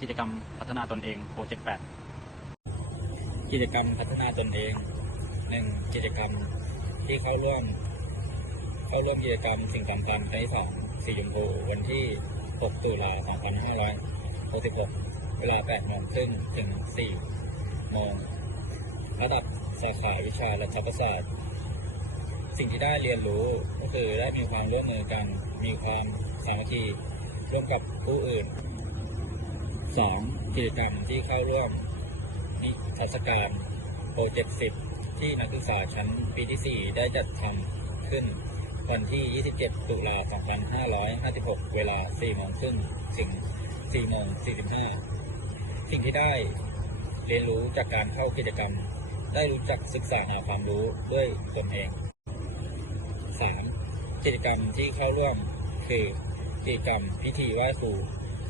กิจกรรมพัฒนาตนเองโปรเจกต์8กิจกรรมพัฒนาตนเองหนึ่งกิจกรรมที่เข้าร่วม เข้าร่วมกิจกรรมสิ่งสำคัญครั้งที่สองสีชมพูวันที่ 6 ตุลา2566 เวลา8โมงครึ่งถึง4โมงระดับสาขาวิชารัฐประศาสตร์สิ่งที่ได้เรียนรู้ก็คือได้มีความร่วมมือกัน มีความสามัคคีร่วมกับผู้อื่น 2. กิจกรรมที่เข้าร่วมนิทรรศการโปรเจกต์10ที่นักศึกษาชั้นปีที่ 4 ได้จัดทำขึ้น วันที่ 27 ตุลา 2556 เวลา 4 โมงครึ่งถึง 4 โมง 45 สิ่งที่ได้เรียนรู้จากการเข้ากิจกรรม ได้รู้จักศึกษาหาความรู้ด้วยตนเอง 3. กิจกรรมที่เข้าร่วมคือกิจกรรมพิธีไหว้ครู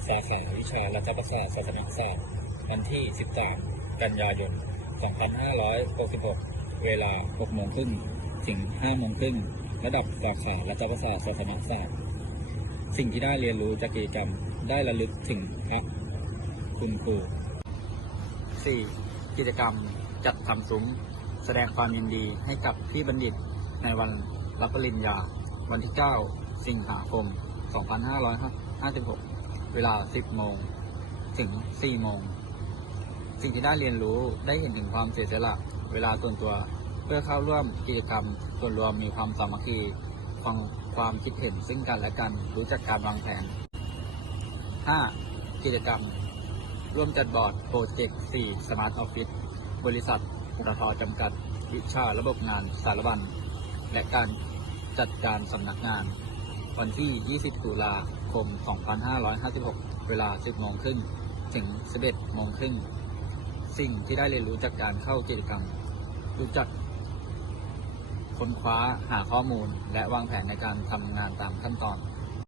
สาขาวิชารัฐประศาสตร์ศาสนศาสตร์ วันที่ 13 กันยายน 2566 เวลา 6 โมงครึ่งถึง 5 โมงครึ่งระดับสาขารัฐประศาสตร์ศาสนศาสตร์ สิ่งที่ได้เรียนรู้จากกิจกรรมได้ระลึกถึงพระคุณครู 4. กิจกรรมจัดทำซุ้มแสดงความยินดีให้กับพี่บัณฑิตในวันรับปริญญา วันที่ 9 สิงหาคม 2556 เวลา 10 โมง ถึง 4 โมง สิ่งที่ได้เรียนรู้ได้เห็นถึงความเสียสละ เวลาส่วนตัว เพื่อเข้าร่วมกิจกรรม ส่วนรวมมีความสามัคคี ฟังความคิดเห็นซึ่งกันและกัน รู้จักการวางแผน 5. กิจกรรม ร่วมจัดบอร์ดโปรเจกต์ 4 Smart Office บริษัทปตทจำกัด วิชาระบบงานสารบัญ และการจัดการสำนักงาน วันที่ 20 ตุลาคม 2556 เวลา 10 โมงครึ่ง ถึง 11 โมงครึ่ง สิ่งที่ได้เรียนรู้จากการเข้ากิจกรรม รู้จักค้นคว้าหาข้อมูลและวางแผนในการทำงานตามขั้นตอน